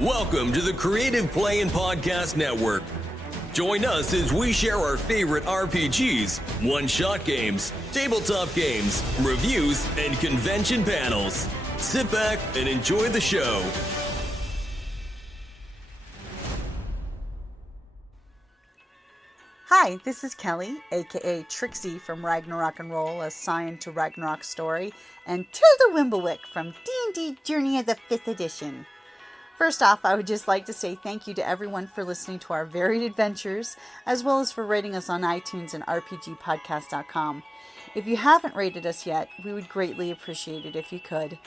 Welcome to the Creative Play and Podcast Network. Join us as we share our favorite RPGs, one-shot games, tabletop games, reviews, and convention panels. Sit back and enjoy the show. Hi, this is Kelly, aka Trixie from Ragnarok and Roll, assigned to Ragnarok Story, and Tilda Wimblewick from D&D Journey of the 5th Edition. First off, I would just like to say thank you to everyone for listening to our varied adventures, as well as for rating us on iTunes and RPGpodcast.com. If you haven't rated us yet, we would greatly appreciate it if you could.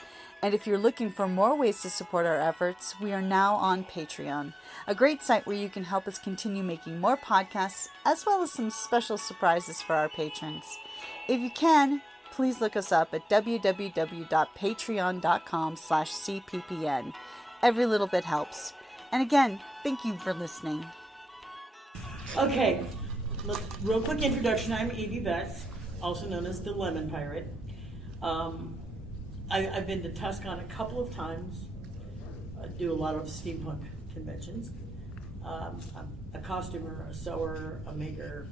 And if you're looking for more ways to support our efforts, we are now on Patreon, a great site where you can help us continue making more podcasts, as well as some special surprises for our patrons. If you can, please look us up at www.patreon.com/cppn. Every little bit helps. And again, thank you for listening. Okay, real quick introduction. I'm Evie Betz, also known as the Lemon Pirate. I've been to TusCon a couple of times. I do a lot of steampunk conventions. I'm a costumer, a sewer, a maker,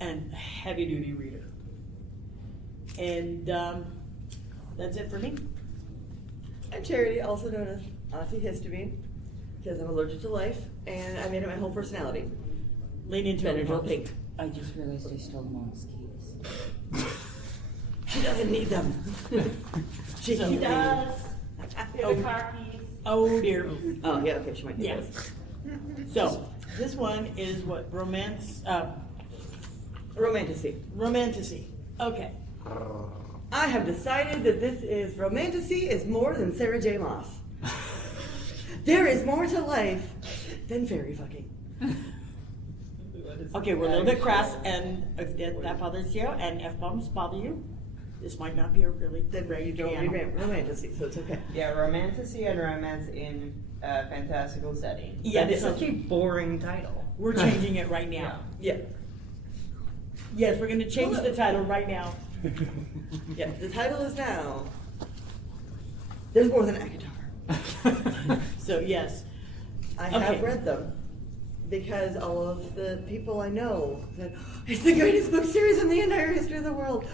and a heavy-duty reader. And that's it for me. I'm Charity, also known as Auntie Histamine, because I'm allergic to life, and I made it my whole personality. Lean into Benadryl it. pink. I just realized I stole Mom's keys. She doesn't need them. She So- does. Oh. The car keys. Oh dear. Oh yeah, okay, she might need Yes. those. So this one is what Romantasy. Romantasy. Okay. I have decided that this is Romantasy is more than Sarah J. Maas. There is more to life than fairy fucking. Okay, we're a little bit crass, and if that bothers you, and F-bombs bother you, this might not be a really Then great you don't channel. read Romantasy, so it's okay. Yeah, Romantasy and romance in a fantastical setting. Yeah, That's so- such a boring title. We're changing it right now. Yeah. Yes, we're going to change the title right now. Yeah, the title is now There's More Than ACOTAR. So yes, I Okay. have read them because all of the people I know said, it's the greatest book series in the entire history of the world.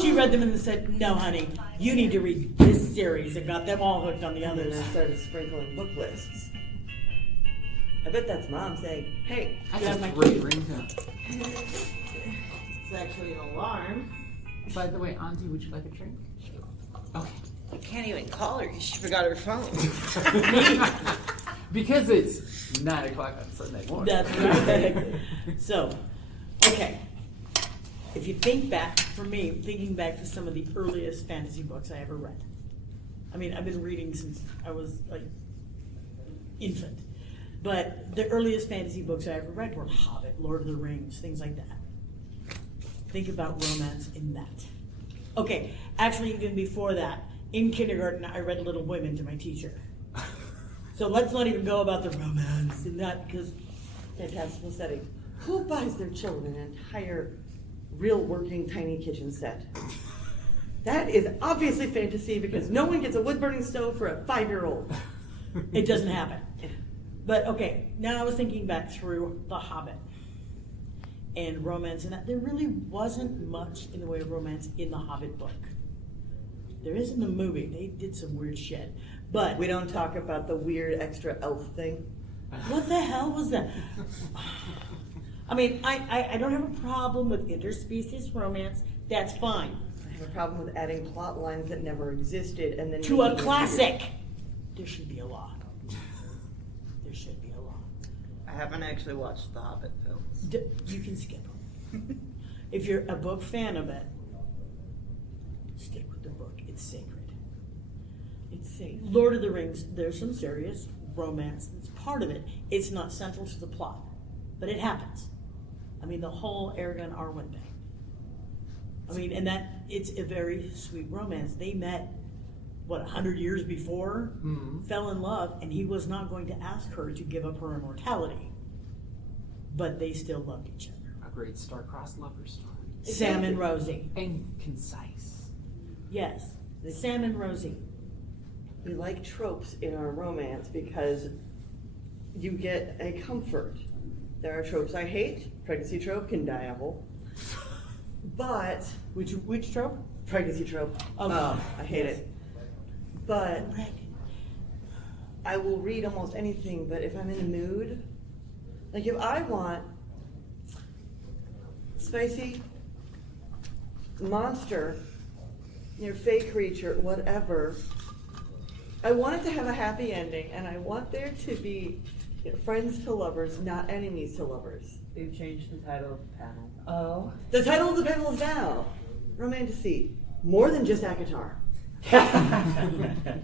she read them and said, "No, honey, you need to read this series," and got them all hooked on the And then others. I started sprinkling book lists. I bet that's Mom saying, hey, You have my Great key. ringtone. it's actually an alarm. By the way, Auntie, would you like a drink? Okay. I can't even call her because she forgot her phone. Because it's 9 o'clock on Sunday morning. That's right. So, okay. If you think back, for me, thinking back to some of the earliest fantasy books I ever read. I mean, I've been reading since I was like infant. But the earliest fantasy books I ever read were Hobbit, Lord of the Rings, things like that. Think about romance in that. Okay, actually even before that, in kindergarten I read Little Women to my teacher. So let's not even go about the romance in that, because Fantastical setting. Who buys their children an entire real working tiny kitchen set? That is obviously fantasy because no one gets a wood burning stove for a 5-year-old. it doesn't happen. But okay, now I was thinking back through The Hobbit and romance, and that there really wasn't much in the way of romance in the Hobbit book. There is in the movie. They did some weird shit. But We don't talk about the weird extra elf thing. what the hell was that? I mean, I don't have a problem with interspecies romance. That's fine. I have a problem with adding plot lines that never existed and then To a making them classic, there should be a law. There should be a law. I haven't actually watched the Hobbit films. You can skip them. If you're a book fan of it, stick with the book. It's sacred. It's safe. Lord of the Rings, there's some serious romance that's part of it. It's not central to the plot, but it happens. I mean, the whole Aragorn Arwen thing. I mean, and that, it's a very sweet romance. They met, 100 years before, fell in love, and he was not going to ask her to give up her immortality. But they still loved each other. A great star-crossed lover story. Sam and Rosie. And concise. Yes, Sam and Rosie. we like tropes in our romance because you get a comfort. There are tropes I hate. Pregnancy trope can die a hole. But Which trope? pregnancy trope. Okay. I hate Yes. it. But I will read almost anything, but if I'm in the mood, like if I want spicy monster, fake creature, whatever, I want it to have a happy ending, and I want there to be friends to lovers, not enemies to lovers. They've changed the title of the panel. Oh. The title of the panel is now Romantasy, more than just ACOTAR. I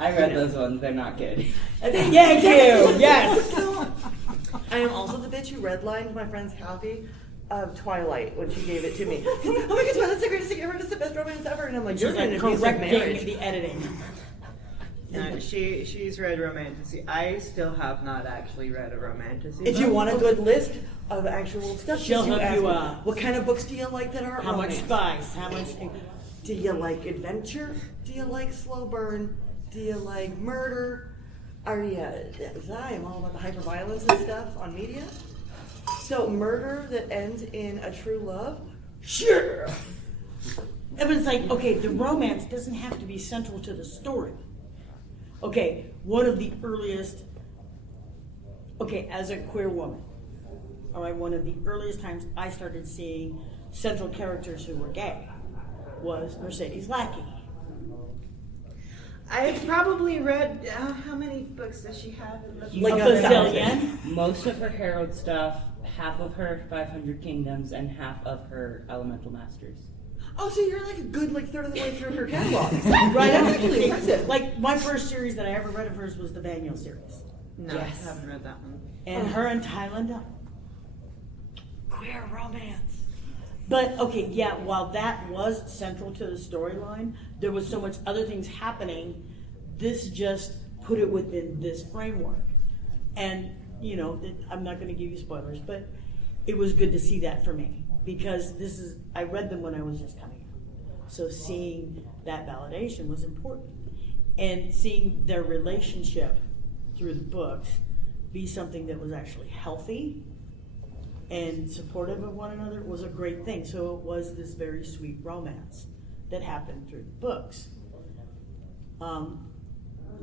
read those ones, they're not good. Thank you. Yes. I am also the bitch who redlined my friend's copy of Twilight when she gave it to me. Oh my god, Twilight's the greatest thing ever, it's the best romance ever. And I'm like, you're She's in an like abusive correcting marriage. the editing. No, she's read Romantasy. I still have not actually read a Romantasy. If you want a good list of actual stuff, She'll just you hook ask you me, up. what kind of books do you like that aren't How much romance? spice? How much? Do you like adventure? Do you like slow burn? Do you like murder? Are you, I am all about the hyperviolence and stuff on media. So murder that ends in a true love? Sure. It was like, okay, the romance doesn't have to be central to the story. Okay, one of the earliest, as a queer woman, all right, one of the earliest times I started seeing central characters who were gay was Mercedes Lackey. I've probably read, how many books does she have? Like a a bazillion. Most of her Herald stuff, half of her 500 Kingdoms, and half of her Elemental Masters. Oh, so you're like a good third of the way through her catalog. Right, that's actually impressive. Like, my first series that I ever read of hers was the Daniel series. No, Yes. I haven't read that one. And her and Thailand. Queer romance. But okay, yeah, while that was central to the storyline, there was so much other things happening. This just put it within this framework. And, I'm not going to give you spoilers, but it was good to see that for me because I read them when I was just coming out. So seeing that validation was important. And seeing their relationship through the books be something that was actually healthy and supportive of one another was a great thing. So it was this very sweet romance that happened through the books.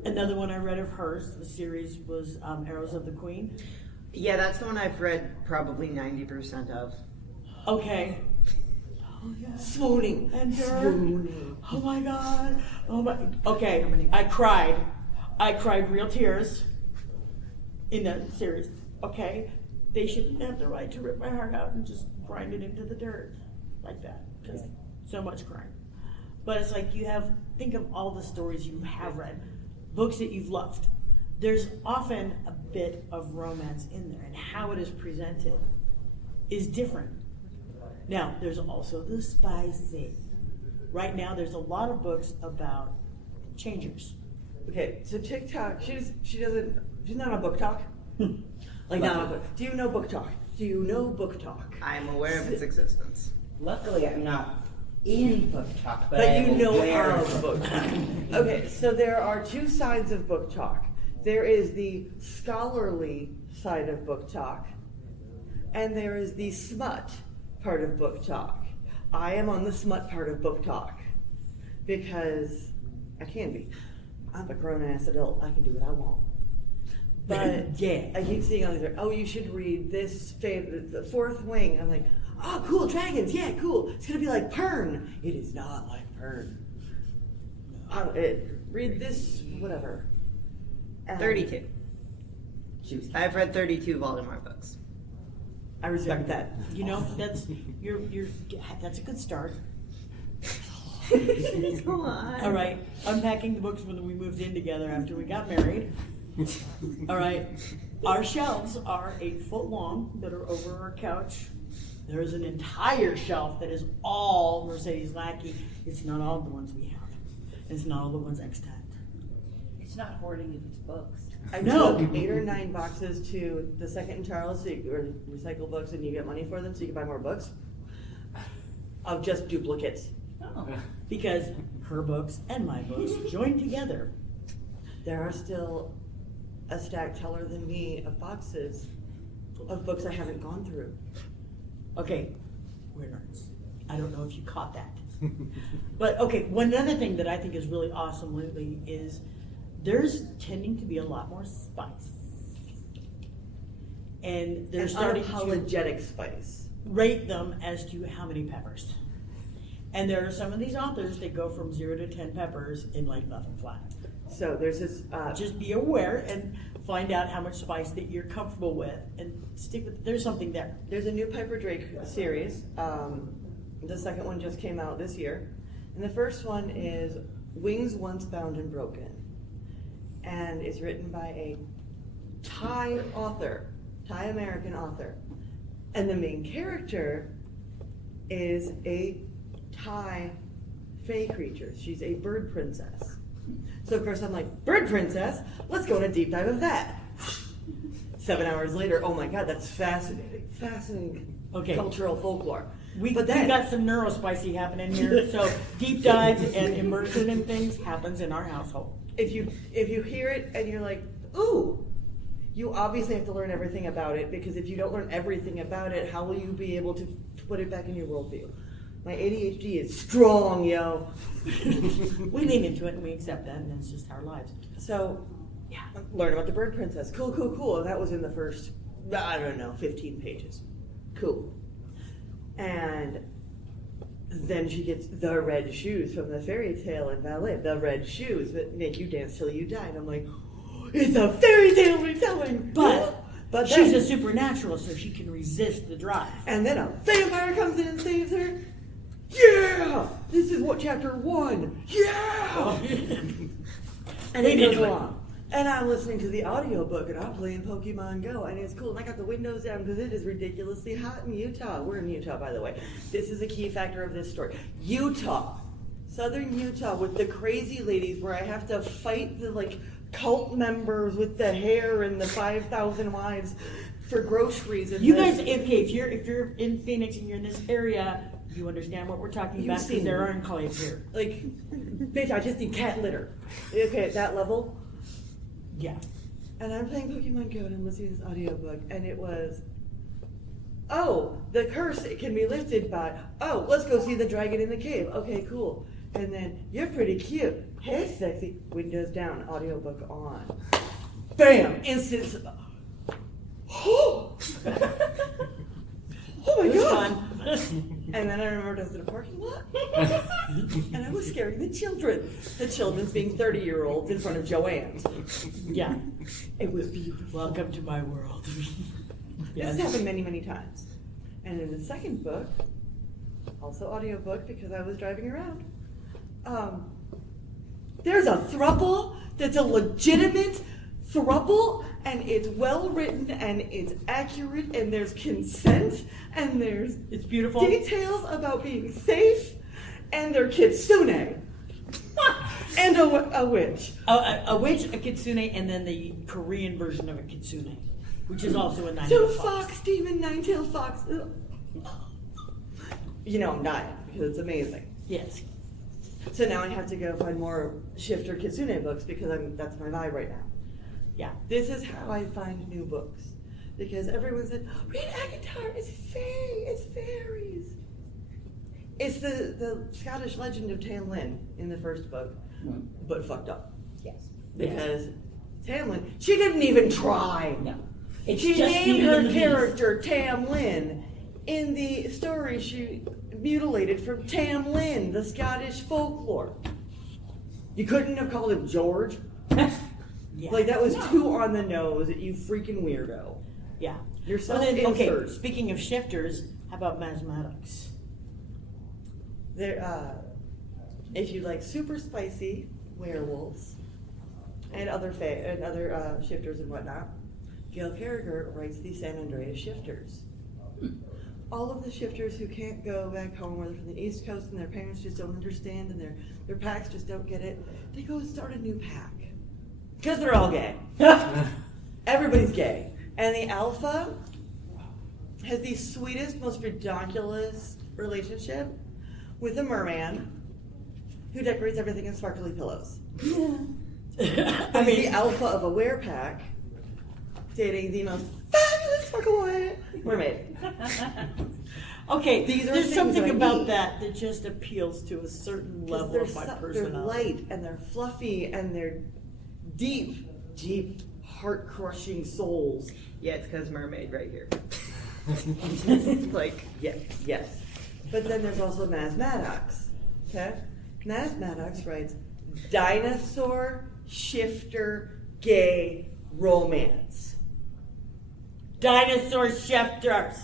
Another one I read of hers, the series was Arrows of the Queen. Yeah, that's the one I've read probably 90% of. Okay. Oh, yeah. Swooning. And her. Swooning. Oh my God. Oh my. Okay. I cried. I cried real tears in that series. Okay. They shouldn't have the right to rip my heart out and just grind it into the dirt like that because so much crime. But it's like think of all the stories you have read, books that you've loved. There's often a bit of romance in there, and how it is presented is different. Now, there's also the spicy. Right now, there's a lot of books about changers. Okay, so TikTok, she's not on Book Talk. Not on Book. Do you know Book Talk? Do you know Book Talk? I'm aware of its existence. Luckily, I'm not in Book Talk, but I But am you know aware of Book Talk. Okay, so there are two sides of Book Talk. There is the scholarly side of Book Talk, and there is the smut part of Book Talk. I am on the smut part of Book Talk because I can be. I'm a grown-ass adult. I can do what I want. But Yeah. I keep seeing on there, you should read this, The Fourth Wing. I'm like, oh, cool, dragons, yeah, cool. It's going to be like Pern. It is not like Pern. Read this, whatever. 32. I've read 32 Voldemort books. I respect that. That's that's a good start. Come on. All right, unpacking the books when we moved in together after we got married. All right, our shelves are 8 foot long that are over our couch. There's an entire shelf that is all Mercedes Lackey. It's not all the ones we have. It's not all the ones extant. It's not hoarding if it's books. I No. took 8 or 9 boxes to the Second and Charles, or recycle books, and you get money for them, so you can buy more books of just duplicates. Oh. Because her books and my books joined together there are still a stack taller than me of boxes of books I haven't gone through. Okay, we're nerds. I don't know if you caught that. But okay, one other thing that I think is really awesome lately is there's tending to be a lot more spice. And they're starting to unapologetic spice. rate them as to how many peppers. And there are some of these authors that go from 0 to 10 peppers in like nothing flat. So there's this. Just be aware and find out how much spice that you're comfortable with and stick with. There's something there. There's a new Piper Drake series. The second one just came out this year. And the first one is Wings Once Bound and Broken. And it's written by a Thai author, Thai American author. And the main character is a Thai fae creature. She's a bird princess. So of course I'm like, bird princess? Let's go on a deep dive of that. 7 hours later, oh my God, that's fascinating. Fascinating cultural folklore. We got some neurospicy happening here. So deep dives and immersion and things happens in our household. If you hear it and you're like, ooh, you obviously have to learn everything about it, because if you don't learn everything about it, how will you be able to put it back in your worldview? My ADHD is strong, yo. We lean into it and we accept that, and it's just our lives. So, yeah, learn about the bird princess. Cool. And that was in the first, 15 pages. Cool. And then she gets the red shoes from the fairy tale and ballet. The red shoes that make you dance till you die. And I'm like, it's a fairy tale retelling. But she's then, a supernatural, so she can resist the drive. And then a vampire comes in and saves her. Yeah! This is what chapter 1. Yeah! And it goes along. And I'm listening to the audiobook and I'm playing Pokemon Go, and it's cool. And I got the windows down because it is ridiculously hot in Utah. We're in Utah, by the way. This is a key factor of this story. Utah. Southern Utah with the crazy ladies where I have to fight the cult members with the hair and the 5,000 wives for groceries. And you guys, if you're in Phoenix and you're in this area, you understand what we're talking about, because there are enclaves here. Bitch, I just need cat litter. Okay, at that level. Yeah. And I'm playing Pokemon Go and I'm listening to this audiobook, and it was, the curse, it can be lifted by, let's go see the dragon in the cave. Okay, cool. And then, you're pretty cute. Hey, sexy. Windows down, audiobook on. Bam! Instant. Oh my God! And then I remembered I was in a parking lot, and I was scaring the children. The children's being 30-year-olds in front of Joanne's. Yeah. It was beautiful. Welcome to my world. This has happened many, many times. And in the second book, also audiobook because I was driving around, there's a throuple that's a legitimate throuple, and it's well written and it's accurate, and there's consent, and there's it's beautiful details about being safe, and they're kitsune and a witch. A witch, a kitsune, and then the Korean version of a kitsune, which is also a So nine-tailed fox, demon, nine-tailed fox. I'm dying because it's amazing. Yes. So now I have to go find more shifter kitsune books because that's my vibe right now. Yeah. This is how I find new books. Because everyone said, read Agatar, it's fairies. It's the Scottish legend of Tamlin in the first book, but fucked up. Yes. Because Tamlin, she didn't even try. No. She named her character Tamlin. In the story, she mutilated from Tamlin, the Scottish folklore. You couldn't have called him George. Yeah. That was too on the nose, you freaking weirdo. Yeah. You're okay, speaking of shifters, how about mathematics? If you like super spicy werewolves and other shifters and whatnot, Gail Carragher writes the San Andreas shifters. All of the shifters who can't go back home, whether from the East Coast and their parents just don't understand and their packs just don't get it, they go and start a new pack. Because they're all gay. Everybody's gay. And the alpha has the sweetest, most ridiculous relationship with a merman who decorates everything in sparkly pillows. I mean, the alpha of a werepack dating the most fabulous fuckaway mermaid. Okay, These are there's things something I about need. that just appeals to a certain level They're, of my they're personality. light and they're fluffy and they're deep, deep, heart-crushing souls. Yeah, it's because mermaid right here. Like, Yes. But then there's also Maz Maddox. Okay? Maz Maddox writes dinosaur, shifter, gay, romance. Dinosaur shifters.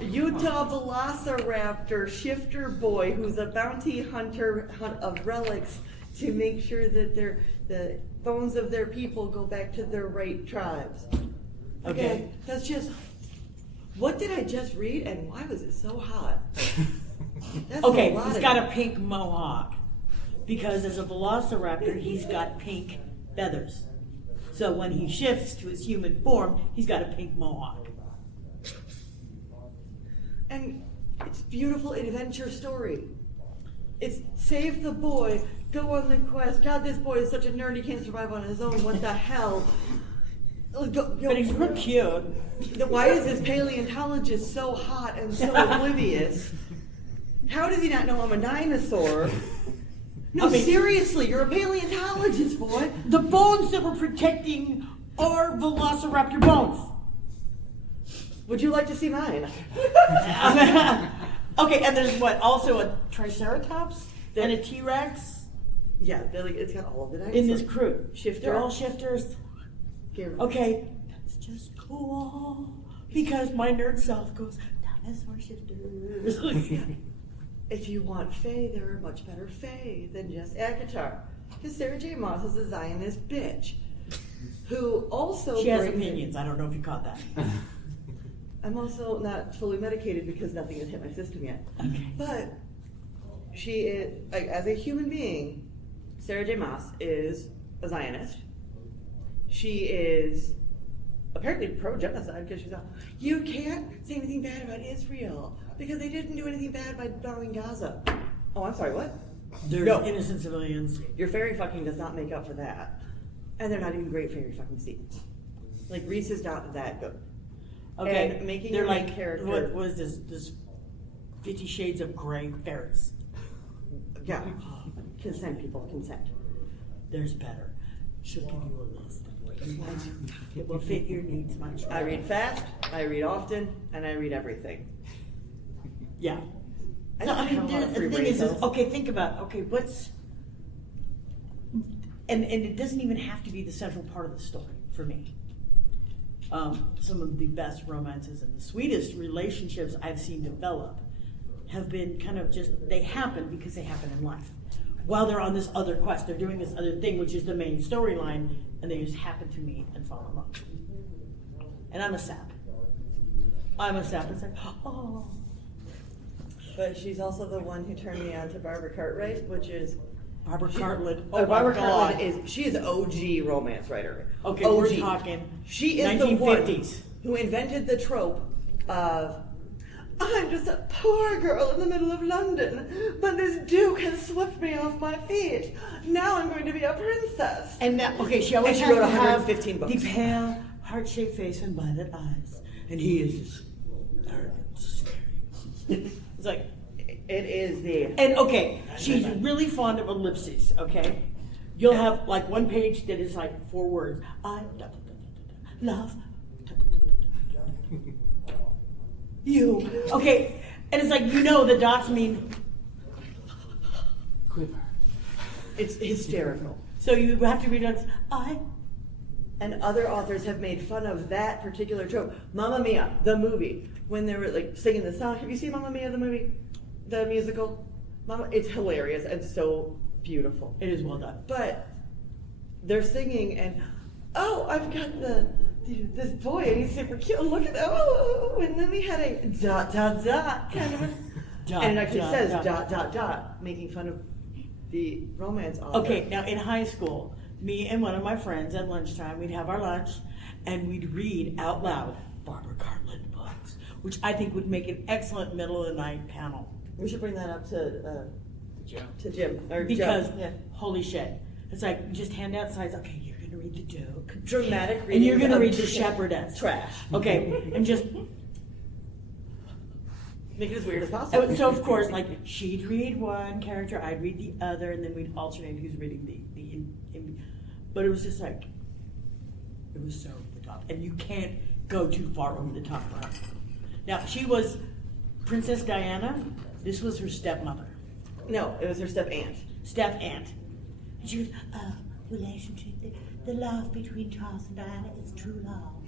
Utah Velociraptor shifter boy who's a bounty hunter of relics to make sure that the bones of their people go back to their right tribes. Okay. That's just, what did I just read and why was it so hot? That's Okay, a lot he's of got it. a pink mohawk because as a velociraptor, he's got pink feathers. So when he shifts to his human form, he's got a pink mohawk. And it's beautiful adventure story. It's save the boy, go on the quest. God, this boy is such a nerd, he can't survive on his own. What the hell? But he's real cute. Why is this paleontologist so hot and so oblivious? How does he not know I'm a dinosaur? No, I mean- seriously, you're a paleontologist, boy. The bones that were protecting are velociraptor bones. Would you like to see mine? Okay, and there's what? Also a triceratops and a T-Rex Yeah, they're like, it's got all of the dinosaurs. in this crew. Shifter. They're all shifters. Okay, that's just cool because my nerd self goes dinosaur shifters. If you want Fae, there are much better Fae than just Akatar. Because Sarah J. Maas is a Zionist bitch who also She has brings in- opinions. I don't know if you caught that. I'm also not fully medicated because nothing has hit my system yet. Okay. But she is, like, as a human being, Sarah J. Maas is a Zionist. She is apparently pro-genocide because she's like, you can't say anything bad about Israel because they didn't do anything bad by bombing Gaza. Oh, I'm sorry, what? There's No. innocent civilians. Your fairy fucking does not make up for that. And they're not even great fairy fucking scenes. Like, Reese is not that good. Okay, And making they're your main like, character- what was this 50 Shades of Grey fairies? Yeah. Consent, people, consent. There's better. She'll give you a list of what you want. It will fit your needs much better. I read fast, I read often, and I read everything. Yeah. I So, don't I have mean, a lot of the free thing brain is, cells. okay, think about, okay, what's, and it doesn't even have to be the central part of the story for me. Some of the best romances and the sweetest relationships I've seen develop have been kind of just, they happen because they happen in life. While they're on this other quest, they're doing this other thing, which is the main storyline, and they just happen to meet and fall in love. And I'm a sap. It's like, oh. But she's also the one who turned me on to Barbara Cartwright, which is Barbara Cartland. Oh, Oh, Barbara my God. Cartwright she is OG romance writer. Okay, OG. we're talking She is 1950s. the one who invented the trope of I'm just a poor girl in the middle of London, but this duke has swept me off my feet. Now I'm going to be a princess. And now, okay, she always And she has wrote to have 115 books. the pale, heart-shaped face and violet eyes, and he is this arrogant, scary. It's like, It is the and okay, she's really fond of ellipses. Okay, you'll have like one page that is like 4 words: I love you. Okay, and it's like the dots mean Quiver. it's hysterical. so you have to read it. And other authors have made fun of that particular trope. Mamma Mia, the movie, when they were like singing the song. Have you seen Mamma Mia, the movie? The musical? It's hilarious and so beautiful. It is well done. But they're singing and, oh, I've got this boy and he's super cute. Look at that. Oh, and then we had a ... kind of a... Dot, and it actually dot, says ... dot. making fun of the romance author. Okay, now in high school, me and one of my friends at lunchtime, we'd have our lunch and we'd read out loud Barbara Cartland books, which I think would make an excellent middle of the night panel. We should bring that up to Jim. Or Because, Joe. Yeah. holy shit, It's like, just hand out signs. Okay, you're going to read the Duke. Dramatic reading. And you're going to of read the Shepherdess. Trash. Okay, and just... Make it as weird as possible. So, of course, like, she'd read one character, I'd read the other, and then we'd alternate who's reading but it was just like, it was so over the top. And you can't go too far over the top for her. Now, she was Princess Diana. This was her stepmother. No, it was her step aunt. Step aunt. And she was, relationship, the love between Charles and Diana is true love.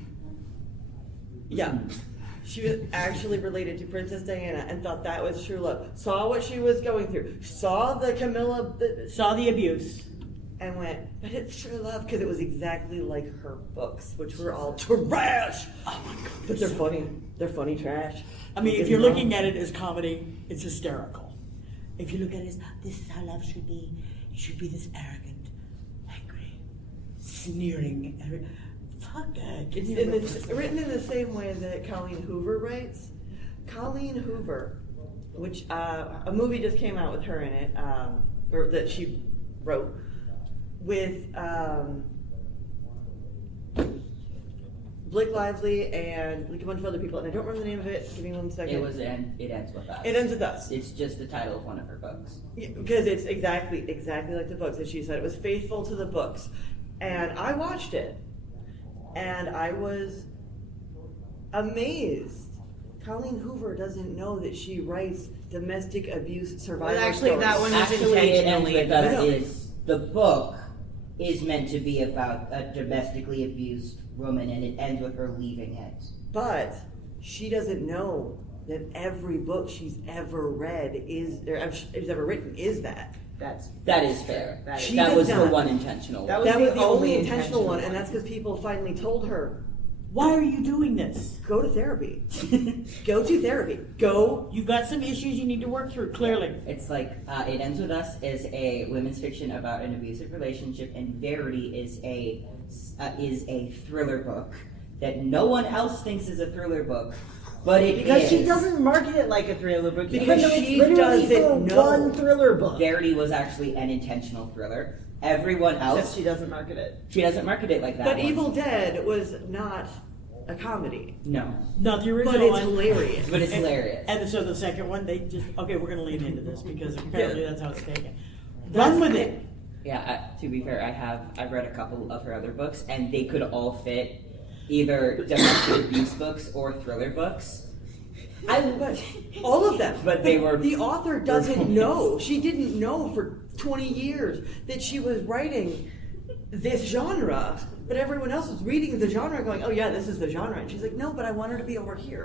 Yeah. She was actually related to Princess Diana and thought that was true love. Saw what she was going through. Saw the Camilla... Saw the abuse. And went, but it's true love, because it was exactly like her books, which were all trash. Oh my God. But they're funny. They're funny trash. I mean, if you're looking at it as comedy, it's hysterical. If you look at it as, this is how love should be. It should be this arrogant, angry, sneering. Fuck that. It's written in the same way that Colleen Hoover writes. Colleen Hoover, which a movie just came out with her in it, or that she wrote, with Blake Lively and like a bunch of other people, and I don't remember the name of it. Give me 1 second. It Ends With Us. It Ends With Us. It's just the title of one of her books. Yeah, because it's exactly like the books, and she said it was faithful to the books. And I watched it, and I was amazed. Colleen Hoover doesn't know that she writes domestic abuse survivor Well, actually, stories. that one was Actually, It Ends With Us No. is the book is meant to be about a domestically abused woman, and it ends with her leaving it. But she doesn't know that every book she's ever read is ever written is that. That is fair. She That does was her not. one intentional. That That was was the the only only intentional one, intentional and that's because people finally told her, Why are you doing this? go to therapy. Go to therapy. Go. You've got some issues you need to work through, clearly. It's like It Ends With Us is a women's fiction about an abusive relationship, and Verity is a thriller book that no one else thinks is a thriller book, but it Because is. she doesn't market it like a thriller book. Because even though she it's literally doesn't the know. one thriller book. Verity was actually an intentional thriller. Everyone Except else, she doesn't market it. she doesn't market it like that. But one. Evil Dead was not a comedy. No, Not the original But it's one. hilarious. but it's hilarious. And so the second one, they just, okay, we're going to lean into this because apparently that's how it's taken. That's Run with the- it. Yeah, to be fair, I've read a couple of her other books, and they could all fit either domestic abuse books or thriller books. But all of them. But they were- The author doesn't know. She didn't know for 20 years that she was writing this genre, but everyone else was reading the genre going, oh yeah, this is the genre. And she's like, no, but I want her to be over here.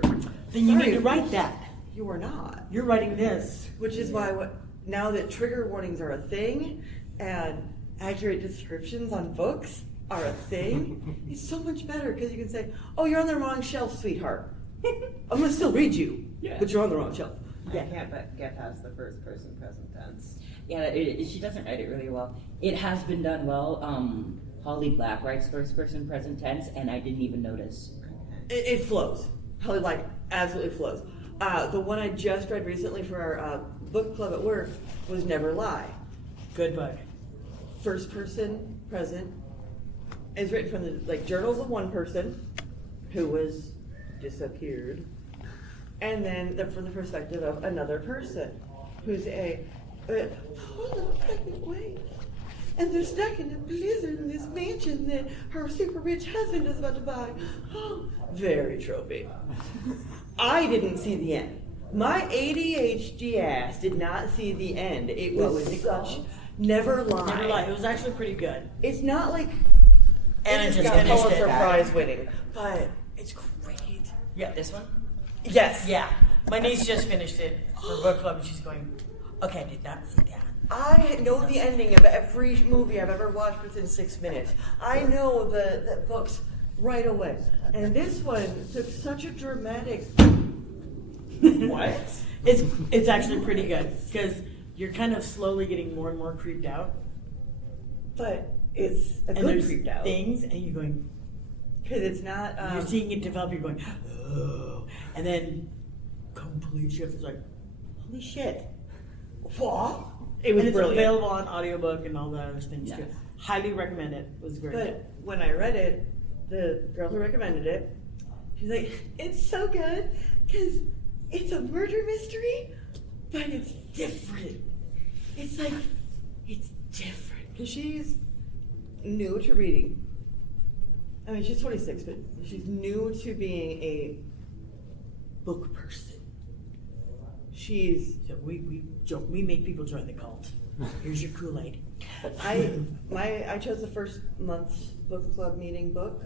Then you Sorry, need to write that. You are not. You're writing this. Which is why now that trigger warnings are a thing and accurate descriptions on books are a thing, it's so much better because you can say, oh, you're on the wrong shelf, sweetheart. I'm going to still read you, but you're on the wrong shelf. I can't get past the first person present tense. Yeah, she doesn't write it really well. It has been done well. Holly Black writes first person present tense, and I didn't even notice. It flows. Holly Black absolutely flows. The one I just read recently for our book club at work was Never Lie. Good book. First person present is written from the journals of one person who was disappeared, and then from the perspective of another person who's a poor little pregnant wife, and they're stuck in a blizzard in this mansion that her super rich husband is about to buy. Very tropey. I didn't see the end. My ADHD ass did not see the end. It was such Never Lie. Never lie. It was actually pretty good. It's not like And I it's just got finished Pulitzer it. Prize winning, but it's great. Yeah, this one? Yes. Yeah. My niece just finished it for book club, and she's going, okay, I did not see that. I know the ending of every movie I've ever watched within 6 minutes. I know the books right away. And this one took such a dramatic... What? It's actually pretty good, because you're kind of slowly getting more and more creeped out. But it's a And good there's creeped out. things, and you're going, Because it's not... you're seeing it develop, you're going, oh. And then, complete shift. It's like, holy shit. What? It was And it's brilliant. available on audiobook and all the other things too. Nice. Highly recommend it. It was great. But when I read it, the girl who recommended it, she's like, it's so good because it's a murder mystery, but it's different. It's like, it's different. Because she's new to reading. I mean, she's 26, but she's new to being a book person. So we make people join the cult. Here's your Kool-Aid. I chose the first month's book club meeting book,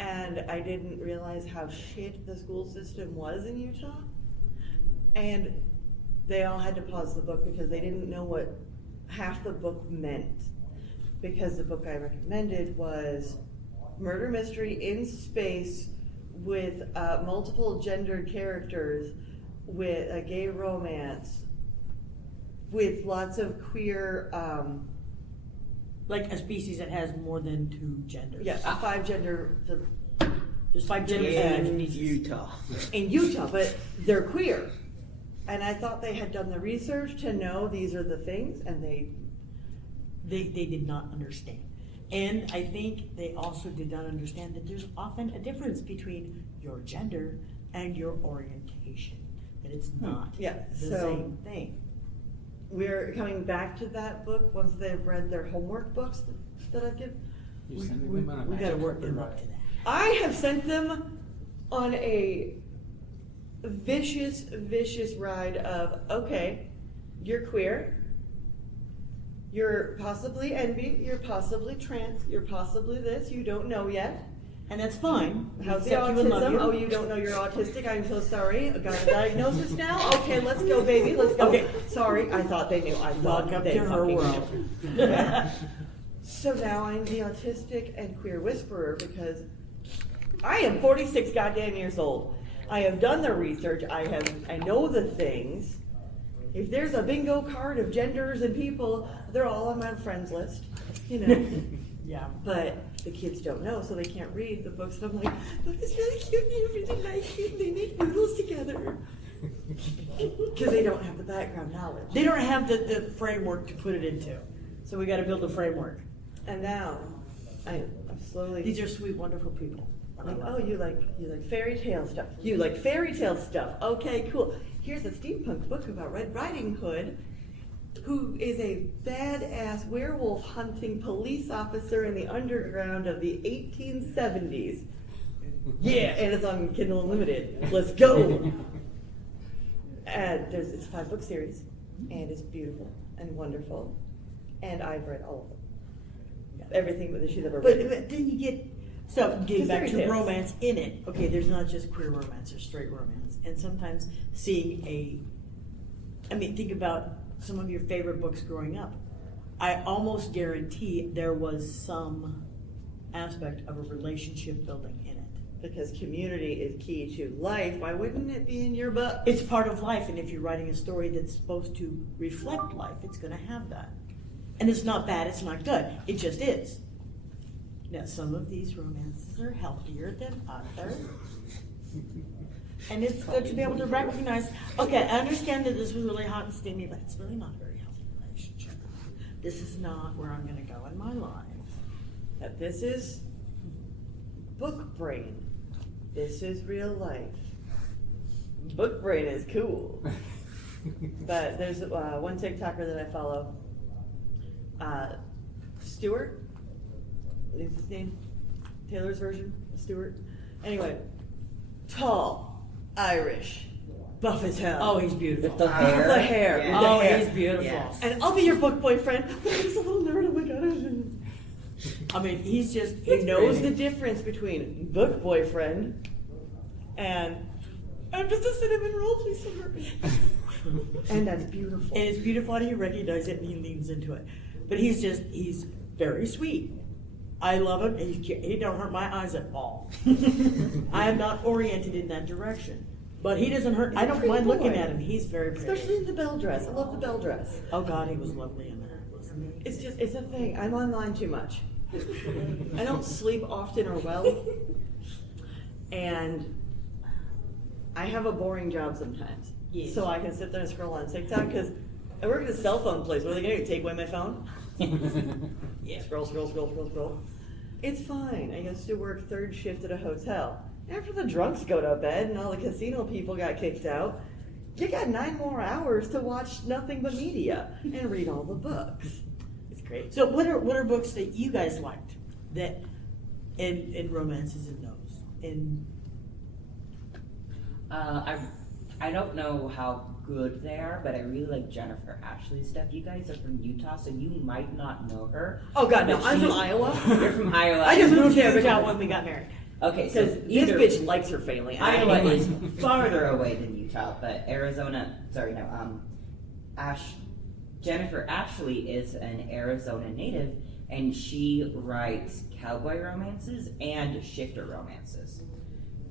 and I didn't realize how shit the school system was in Utah. And they all had to pause the book because they didn't know what half the book meant. Because the book I recommended was murder mystery in space with multiple gendered characters, with a gay romance, with lots of queer. Like a species that has more than 2 genders. Yeah, 5 gender. There's 5 genders In Utah. In Utah, but they're queer. And I thought they had done the research to know these are the things, and they did not understand. And I think they also did not understand that there's often a difference between your gender and your orientation. That it's not the same thing. We're coming back to that book once they've read their homework books that I've given. We got to work them up to that. I have sent them on a vicious ride of, okay, you're queer, you're possibly envy, you're possibly trans, you're possibly this, you don't know yet. And that's fine. How's the autism? Oh, you don't know you're autistic? I'm so sorry. I got a diagnosis now? Okay, let's go, baby. Let's go. Okay. Sorry, I thought they knew. I thought Welcome they to her fucking world. knew. Okay. So now I'm the autistic and queer whisperer because I am 46 goddamn years old. I have done the research. I know the things. If there's a bingo card of genders and people, they're all on my friends list. You know. Yeah. But the kids don't know, so they can't read the books. And I'm like, but it's really cute and you really like it. They make noodles together. Because they don't have the background knowledge. They don't have the framework to put it into. So we got to build a framework. And now, I'm slowly. These are sweet, wonderful people. Like, oh, you like fairy tale stuff. You like fairy tale stuff. Okay, cool. Here's a steampunk book about Red Riding Hood, who is a badass werewolf hunting police officer in the underground of the 1870s. Yeah, and it's on Kindle Unlimited. Let's go. And it's a 5-book series, and it's beautiful and wonderful, and I've read all of them. Everything that she's ever read. But then you get, so getting back to fairy tales. romance in it. Okay, there's not just queer romance or straight romance. And sometimes seeing think about some of your favorite books growing up. I almost guarantee there was some aspect of a relationship building in it. Because community is key to life. Why wouldn't it be in your book? It's part of life, and if you're writing a story that's supposed to reflect life, it's going to have that. And it's not bad, it's not good, it just is. Now, some of these romances are healthier than others. And it's good to be able to recognize, okay, I understand that this was really hot and steamy, but it's really not a very healthy relationship. This is not where I'm going to go in my life. That this is book brain. This is real life. Book brain is cool. But there's one TikToker that I follow. Stuart is his name. Taylor's version of Stuart. Anyway, tall, Irish, buff as hell. Oh, he's beautiful. With the hair. The hair. Yeah. The Oh, hair. he's beautiful. Yes. And I'll be your book boyfriend. But he's a little nerd. Oh my god. I mean, he He knows the difference between book boyfriend and I'm just a cinnamon roll, please support me. And that's beautiful. And it's beautiful how you recognize it and he leans into it. But he's very sweet. I love him. He don't hurt my eyes at all. I am not oriented in that direction. But he doesn't hurt. He's I a don't pretty mind looking boy. at him. He's very pretty. Especially in the bell dress. I love the bell dress. Oh God, he was lovely in there. Wasn't he? It's a thing. I'm online too much. I don't sleep often or well. And I have a boring job sometimes. Yes. So I can sit there and scroll on TikTok because I work at a cell phone place. What are they going to do? Take away my phone? Yeah. Scroll. It's fine. I used to work third shift at a hotel. After the drunks go to bed and all the casino people got kicked out, you got 9 more hours to watch nothing but media and read all the books. It's great. So what are books that you guys liked that in romances and those? And I don't know how good they are, but I really like Jennifer Ashley's stuff. You guys are from Utah, so you might not know her. Oh God, no! But I'm from she's- Iowa. You're from Iowa. I just moved to Utah when we got married. Okay, so Because this either bitch likes her family. and I Iowa hate is mine. farther away than Utah, but Jennifer Ashley is an Arizona native, and she writes cowboy romances and shifter romances.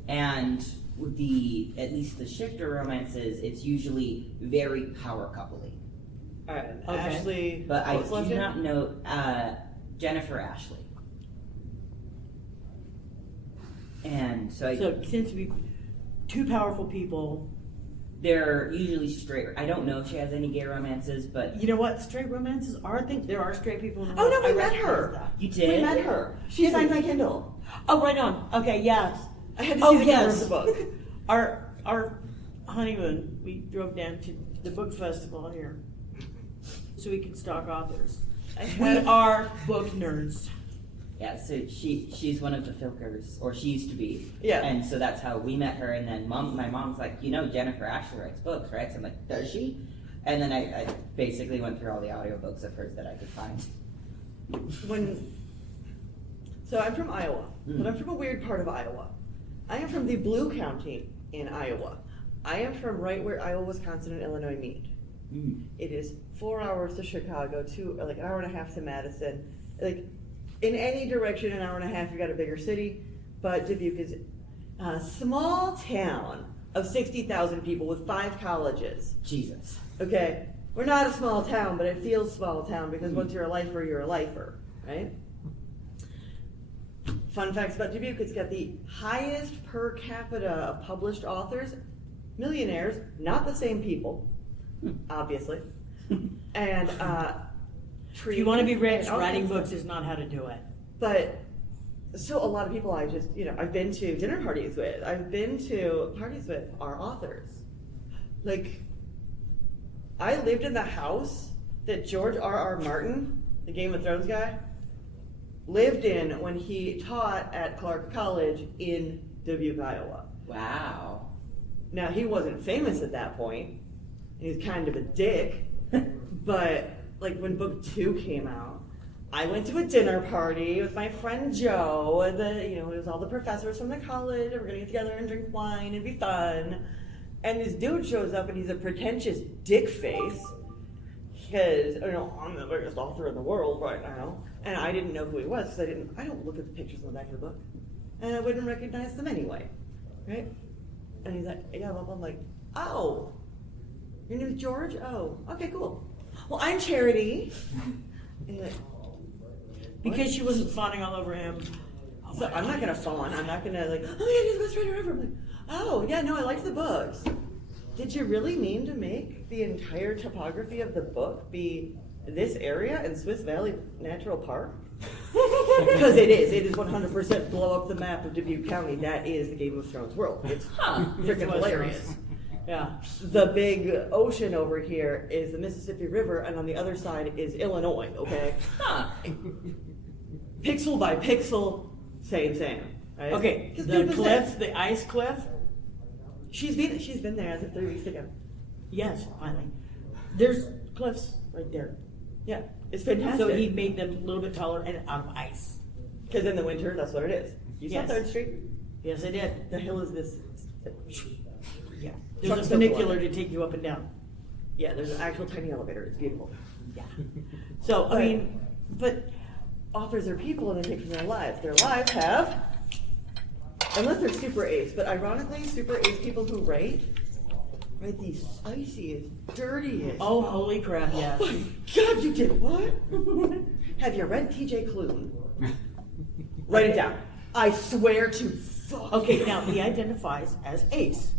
And at least the shifter romances, it's usually very power coupley. All right, Okay. Ashley. But I what's last do name? not know Jennifer Ashley. And so So it tends to be two powerful people. they're usually straight. I don't know if she has any gay romances, but You know what? Straight romances are a thing. There are straight people in the Oh world. no, we I met recognize her. that. you We did. met her. She signed my Kindle. Oh, right on. Okay, yes. I had to Oh, see the cover yes. of the book. Our honeymoon, we drove down to the book festival here so we could stalk authors. We are book nerds. Yeah, so she's one of the filkers, or she used to be. Yeah. And so that's how we met her. And then my mom's like, Jennifer Ashley writes books, right? So I'm like, does she? And then I basically went through all the audiobooks of hers that I could find. So I'm from Iowa, but I'm from a weird part of Iowa. I am from the blue county in Iowa. I am from right where Iowa, Wisconsin, and Illinois meet. It is 4 hours to Chicago, like an hour and a half to Madison. Like in any direction, an hour and a half, you got a bigger city. But Dubuque is a small town of 60,000 people with 5 colleges. Jesus. Okay, we're not a small town, but it feels small town because once you're a lifer, right? Fun facts about Dubuque, it's got the highest per capita of published authors, millionaires, not the same people, obviously. And If you want to be rich, and all writing kinds of books stuff. is not how to do it. But so a lot of people I've been to dinner parties with. I've been to parties with are authors. Like, I lived in the house that George R.R. Martin, the Game of Thrones guy, lived in when he taught at Clark College in Dubuque, Iowa. Wow. Now, he wasn't famous at that point. He was kind of a dick. But, like, when book 2 came out, I went to a dinner party with my friend Joe. It was all the professors from the college. And we're going to get together and drink wine and be fun. And this dude shows up and he's a pretentious dick face. Because, I'm the biggest author in the world right now. And I didn't know who he was because I don't look at the pictures on the back of the book. And I wouldn't recognize them anyway. Right? And he's like, yeah, well, I'm like, oh, your name is George? Oh, okay, cool. Well, I'm Charity. And he's like, Because she wasn't fawning all over him. so I'm not gonna fawn. I'm not gonna like, oh yeah, he's the best writer ever. I'm like, oh yeah, no, I liked the books. Did you really mean to make the entire topography of the book be this area in Swiss Valley Natural Park? Because it is. It is 100% blow up the map of Dubuque County. That is the Game of Thrones world. It's freaking hilarious. Yeah. The big ocean over here is the Mississippi River, and on the other side is Illinois, okay? Pixel by pixel, same, right? Okay, 'Cause the Dubuque is cliff, there. the ice cliff. She's been there as of 3 weeks ago. Yes, finally. There's cliffs right there. Yeah, it's fantastic. So he made them a little bit taller and out of ice. Because in the winter, that's what it is. You saw Yes. 3rd Street? Yes, I did. The hill is this. Yeah. Trucks There's a don't funicular go to take you up and down. Yeah, there's an actual tiny elevator. It's beautiful. Yeah. So, I mean, But authors are people and they take from their lives. Their lives have, unless they're super ace, but ironically, super ace people who write the spiciest, dirtiest. oh, holy crap, yes. Oh my God, you did what? Have you read T.J. Klune? Write it down. I swear to fuck. Okay, now he identifies as ace.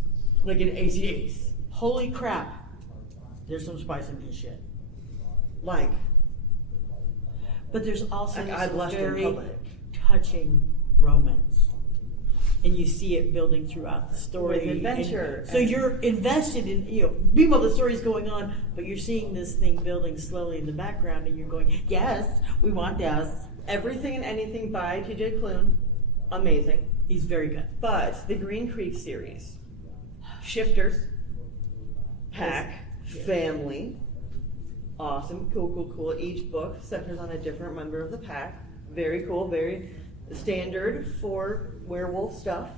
Like an acey ace. Holy crap. There's some spice in his shit. Like, But there's also Like, I this blushed in very public. touching romance. And you see it building throughout the story. With adventure. And so you're invested in, meanwhile the story's going on, but you're seeing this thing building slowly in the background and you're going, yes, we want this. Everything and Anything by T.J. Klune, amazing. He's very good. But the Green Creek series, Shifters, Pack, Family, awesome, cool. Each book centers on a different member of the pack. Very cool, very standard for werewolf stuff.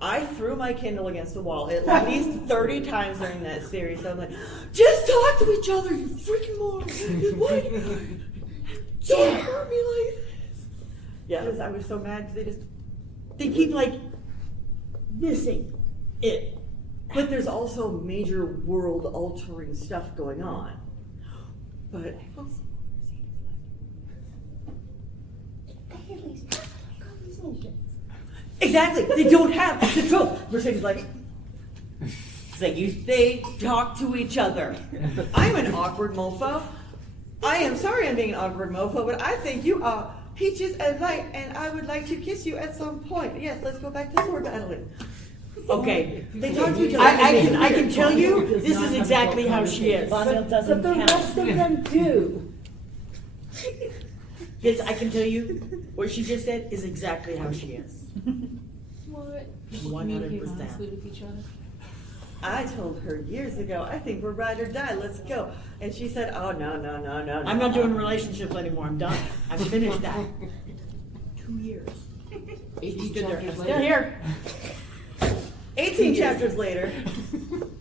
I threw my Kindle against the wall at least 30 times during that series. I'm like, just talk to each other, you freaking morons. What? Don't hurt me like this. Yeah, I was so mad because They keep like missing it. but there's also major world altering stuff going on. But exactly, they don't have the trope. Mercedes like, it's like they talk to each other. I'm an awkward mofo. I am sorry I'm being an awkward mofo, but I think you are peaches and light, and I would like to kiss you at some point. Yes, let's go back to sword battling. Okay. They talk to each other. I can tell you, this is exactly how she is. Bonneville doesn't But the count. rest of them do. This, I can tell you, what she just said is exactly how she is. What? 100%. With each other. I told her years ago, I think we're ride or die, let's go. And she said, oh, no. I'm not doing relationships anymore, I'm done. I've finished that. 2 years. 18 Stood there. I'm chapters still later. here. 18 chapters later,